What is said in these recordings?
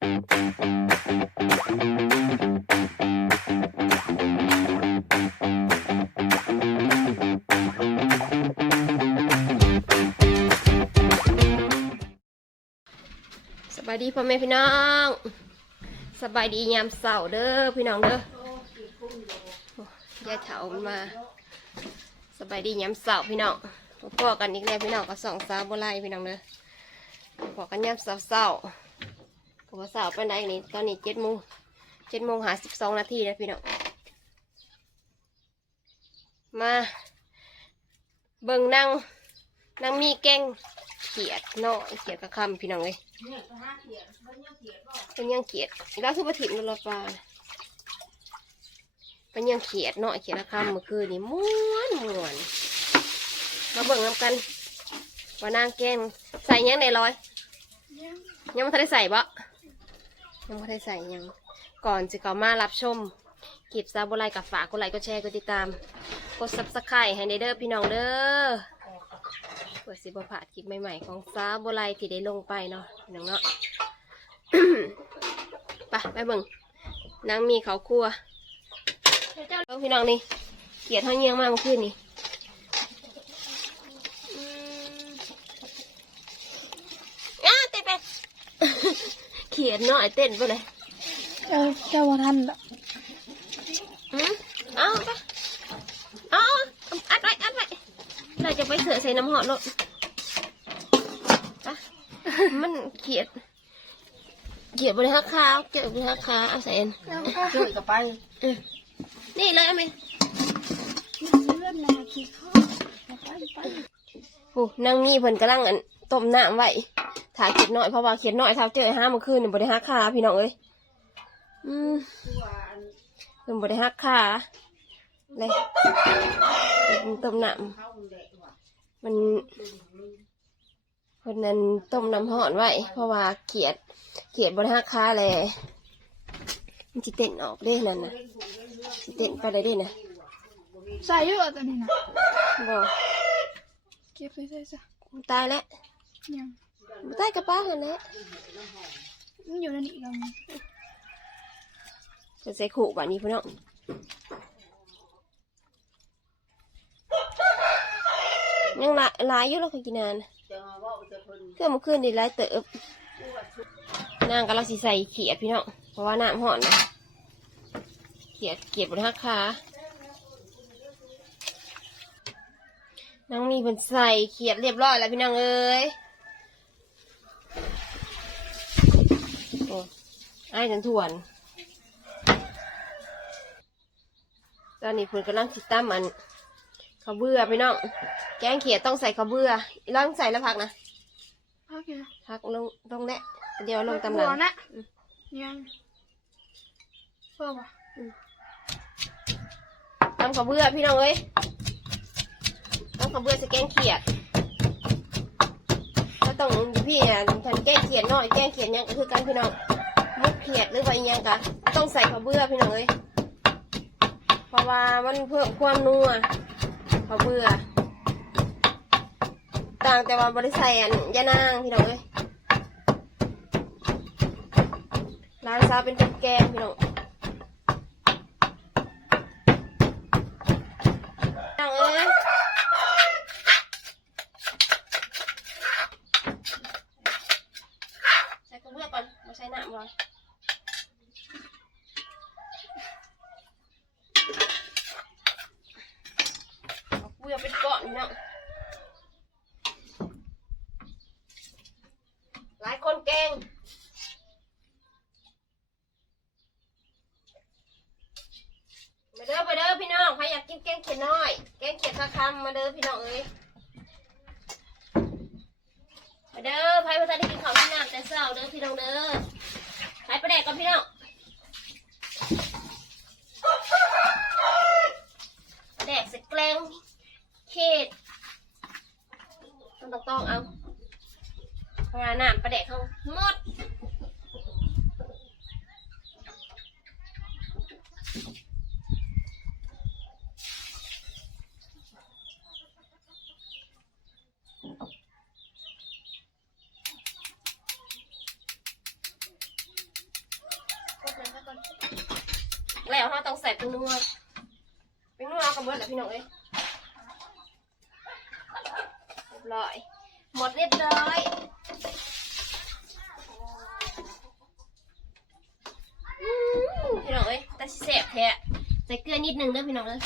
สบายดีพ่อแม่พี่น้อง สบายดียามเสาร์เด้อพี่น้องเด้อยายเถามันมาสบายดียามเสาร์พี่น้องพอกันอีกแล้วพี่น้องก็สองสาวโบราณพี่น้องเด้อพอกันยามเสาร์เสา ร์ก็ว่าเสาร์ไปไหนนี่ตอนนี้เจ็ดโมงเจ็ดโมงหาสิบสองนาทีแล้วพี่น้องมาเบิ่งนั่งนั่งมีแกงเขียดเนาะเขียดกระคำพี่น้องเลยเป็นยังเขียดแล้วคือปถิ่มนรปลาน่ะเป็นยังเขียดเนาะเขียดกราคาเมื่อคืนนี่ม้วนม้วนมาเบิ่งน้ำกันว่านางแกงใส่ยังในร้อยยังไม่ทันได้ใส่บ่ ยังไม่ได้ใส่ยัง ก่อนจะเข้ามารับชมคลิปซาบุไรกับฝากกดไลค์กดแชร์กดติดตาม กดซับสไครต์ให้ในเด้อพี่น้องเด้อเพื่อสิบพลาดคลิปใหม่ๆของซาบุไรที่ได้ลงไปเนาะน้องเนาะไปไปเบิ่งนางมีเขาครัวเบิ่งพี่น้องนี่เขียดเท่าเยี่ยงมากเมื่อคืนนี่อืมอ้าเต้นไป เขียดน้อยเต้นไปเลยเจ้าเจ้าว่าท่านดอกอืมเอาไปเอาเอาอัดไว้อัดไว้เราจะไปเสือใส่น้ำหอดรถไปมันเขียดเขียดบริหักขาเขียดบริหักขาเอาใส่เอ็นแล้วก็ช่วยกับไปเออนี่เลยเอาไหมเลื่อนมาขี้ข้อไปไปโอ้นางมีเพิ่นกำลังอันต้มน้ำไว้ ถ่ายเขียดน้อยเพราะว่าเขียดน้อยเท่าเจอห้าเมื่อคืนนี่บริหักขาพี่น้องเอ้ยอืมเพิ่นบริหักขาเลยต้มน้ำมันเพิ่นนั้นต้มน้ำห่อนไว้ เพราะว่าเขียดเขียดบริหักขาเลยมันจิเต้นออกเด้นั่นนะจิเต้นไปเลยเด้นะใส่เยอะตัวนี้นะบอกเก็บไปใส่ซะตายแล้วยัง ตายกับป้าหันแหละมันอยู่ในนี้เราจะใส่ขู่แบบนี้พี่น้องยังหลายหลายอยู่แล้วเคยกินนานเครื่องมันขึ้นดีหลายเติบนางกำลังสิใส่เขียดพี่น้องเพราะว่าน้ำห่อนนะเขียดเขียดบนหักขานางมีเป็นใส่เขียดเรียบร้อยแล้วพี่น้องเอ้ยโอ้ ไอ้ายฉันทวน ตอนนี้เพิ่นกำลังติดตามมันข้าวเบื่อพี่น้อง แกงเขียดต้องใส่ข้าวเบื่ออีร้องใส่แล้วผักนะโอเคผักลงลงแน่เดี๋ยวลงตำหหันัวงนะยังเพิ่มอะตำข้าวเบื่อพี่น้องเอ้ยตำข้าวเบื่อใส่แกงเขียดก็ ต้องพี่อะทำแกงเขียดหน่อยแกงเขียดหยังก็คือกันพี่น้องมุกเขียดหรือว่ายังกะต้องใส่ข้าวเบื่อพี่น้องเอ้ยเพราะว่ามันเพิ่มความนัวข้าวเบื่อต่างแต่ว่าบริใส่อันยานางพี่น้องเอ้ยร้านซาเป็นแกงพี่น้องน้องเอ้ยใส่ก ระเบื้องก่อนมาใช้น้ำก่อนเอาเบื่อเป็นก้อนพี่น้องหลายคนแกงมาเด้อมาเด้อพี่น้องใครอยากกินแกงเขียดน้อย แกงเขียดคาคำมาเด้อพี่น้องเอ้ย เด้อไพ่พระได้กินข้าวที่น้ำแต่เช้าเด้อพี่น้องเด้อไพ่ประแดกกันพี่น้องประแดกใส่แกล้งเขตต้องต้องเอาเพราะว่าน้ำประเดกเขาหมด ก่อน แล้วเราต้องใส่เป็นนัวเป็นนัวเอากับเบิดแหละพี่น้องเอ้ยเรียบร้อย หมดเรียบร้อยพี่น้องเอ้ยแต่แสบแท้ใส่เกลือนิดนึงเด้อพี่น้องเอ้ย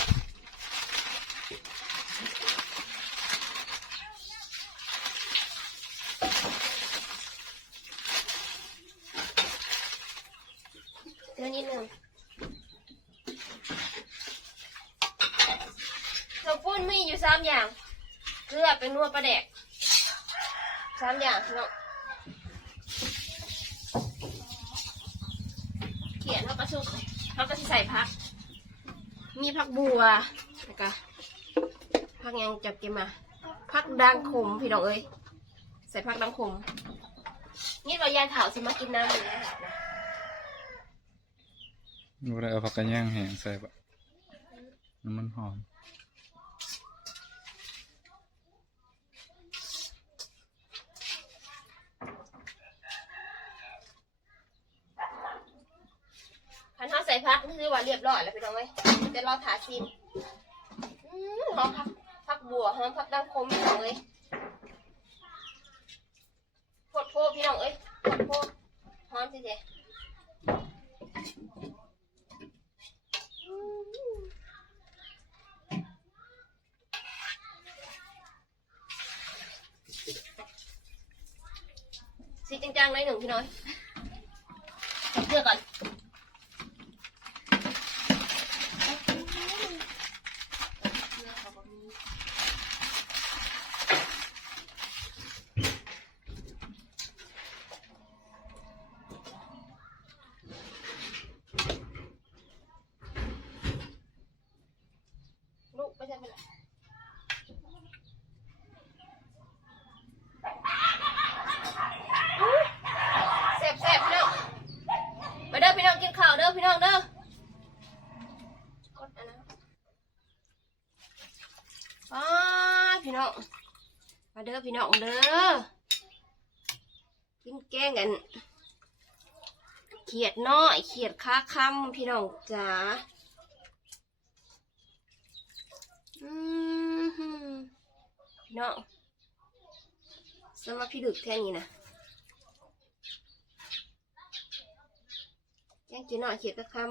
เกลือนิดนึงข้าวปุ้น มีอยู่สามอย่างเกลือเป็นนัวปลาแดกสามอย่างพี่น้อเขียนเขาก็ชุบเขาก็ใส่พัก มีผักบัวแล้วก็ผักยังจับกินมาผักดังขมพี่น้องเอ้ยใส่ผักดังขมนี่เรายายขาวสิมากินน้ำอยู่นะดูได้เอาผักกระย่างแห้งใส่ปะน้ำมันหอม คันเขาใส่ผักนี่คือว่าเรียบร้อยแล้วพี่น้องเอ้ยเดี๋ยวราถาซิมหอมผักผักบัวหอมผักดังขมพี่น้องเอ้ยโพดโพพี่น้องเอ้ยโพดโพหอมสิเจ๊อืมสีจังๆเลยหนึ่งพี่น้อยเสื้อก่อน ลูกไม่ใช่เป็นไรแซ่บแซ่บพี่น้อง มาเด้อพี่น้องกินข้าวเด้อพี่น้องเด้อกดอันนั้นป้าพี่น้องมาเด้อพี่น้องเด้อกินแกงกันเขียดน้อยเขียดค้าคำพี่น้องจ๋าอืมพี่น้องสำหรับพี่ดึกแค่นี้นะ แกงกินหน่อยเขียดกระคำ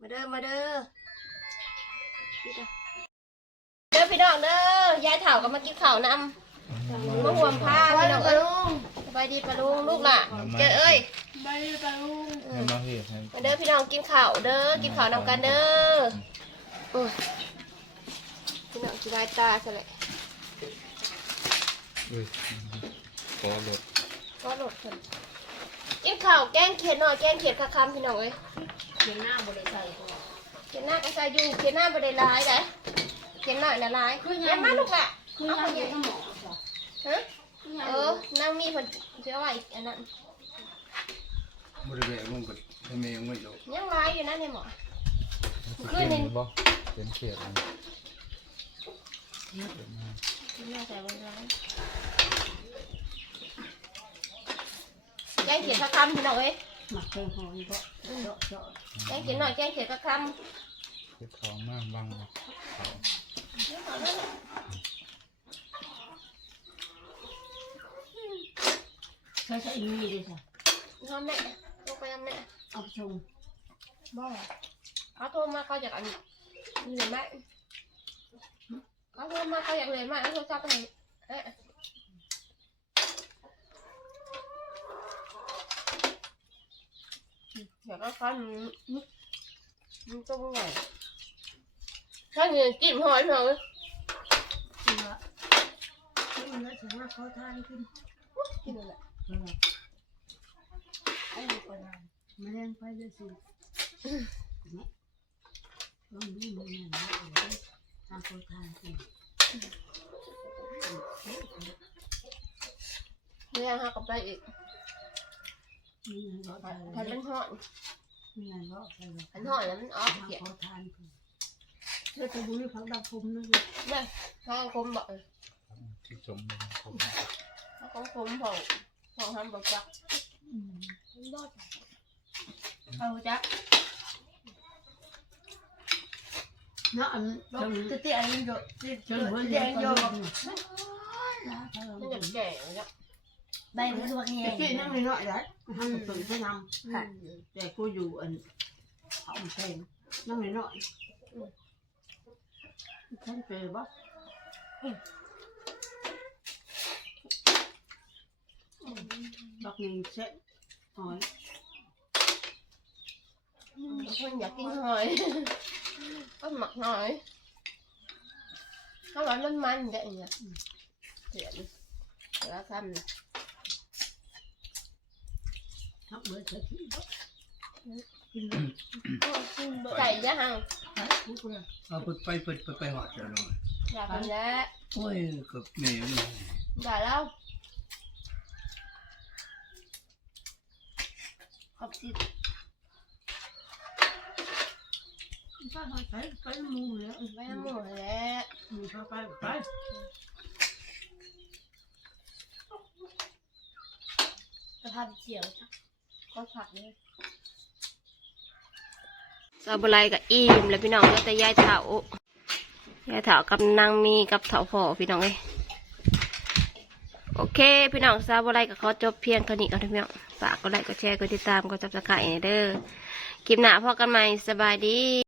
มาเด้อมาเด้อพี่เด้อเด้อพี่น้องเด้อยายเถ่าก็มากินข้าวนำมาห่วงผ้าพี่น้องเอ้ยสบายดีปะลุงลูกล่ะเจอเอ้ยใบปลาลูกน้ำมันเห็ดให้มาเด้อพี่น้องกินข้าวเด้อกินข้าวนำกันเด้อโอ้ยพี่น้องสิได้ตาซะแหละอุ้ยขอรถก็โหลดคน กินข้าวแกงเขียดหน่อยแกงเขียดคาคำพี่น้องเอ้ยเขียนหน้าบริษัทเขียดหน้าก็ใส่อยู่เขียดหน้าบ่ได้ร้ายได้เขียดหน่อยละร้ายเขียดมาลูกอะคือเอายัไปงใหญ่ก็หมอจ้ะฮะเออนั่งมีคนเชื่อไว้อันนั้นบริเวณมันก็ทำไมยังไม่จบยังร้ายอยู่นะในหมอเขียนบ่เป็นเขียดอันน่าใส่บ่ร้ายแก งเขียดคาคำพี่น้องเอ้ยหมักแกงหอยก็เจาะเจาะแกงเขียดหน่อยแกงเขียดคาคำเขียดของมากบางเลยใช้ใช้อีนี่เลยจ้ะน้องแม่ลูกไปน้ำแม่เอาชมบ่เขาโทรมาเขาอยากอันนี้เหนื่อยไหมเขาโทรมาเขาอยากเหนื่อยมากเขาโทรศัพท์ไปไหนเอ๊ะ อยากก็คันมันต้องไงถ้าเงินกินหอยเถอะเสือมันแล้วถึงว่าเขาทานขึ้นกินเลยแหละไอ้ลูกอะไรมาเล่นไปเลยสิลองดูมันนะทำเขาทานขึ้นเรื่องหากลับไปอีก มีเงินก็ได้พันมันหอนมีเงินก็ได้พันหอนแล้วมันออกเขียเขาทานขึ้นแล้วจะบุญพักดาวพมนะแม่เขาคมบอกเลยที่จมเลยผมเขาคมของของทำบอกจักอืมยอดเอาจ้ะเนาะอันเตี้ยๆอันนี้ เยอะเตี้ยๆเตี้ยๆเยอะมันจะแก่แล้วใบมันตัวแข็งที่นั่งน้อยๆได้ห้ามตื่นให้นำแต่กูอยู่อันเขาแพงนั่งน้อยๆฉันเจอบ่บักหนึ่งเซ็ตหอยคนอยากกินหอยก็หมักหอ ยข้าวหวานมันมันๆอย่างเงี้ยเสียนแล้วคำนะเอร์เซ็ตที่บ่ไก่ย่างกูกูเอาไปไปไปไปหอดเจ้าหน่อยอยากกินแล้วโอ้ยกับแม่นี่ได้แล้วขอบสิไปไปไปมูแล้วไม่ทำหมูแล้วมูเข้าไปไปสภาพเขียวจ้ะ ก็ผักเลยซาบุไลกับอิ่มแล้วพี่น้องก็แต่ยายเถายายเถากับนางมีกับเถาพ่อพี่น้องเอ้ยโอเค พี่น้องซาบุไลกับเขาจบเพียงเท่านี้ก่อนพี่น้องฝากกดไลค์กดแชร์กดติดตามกดจับสกายเด้อคลิปหน้าพอกันใหม่สบายดี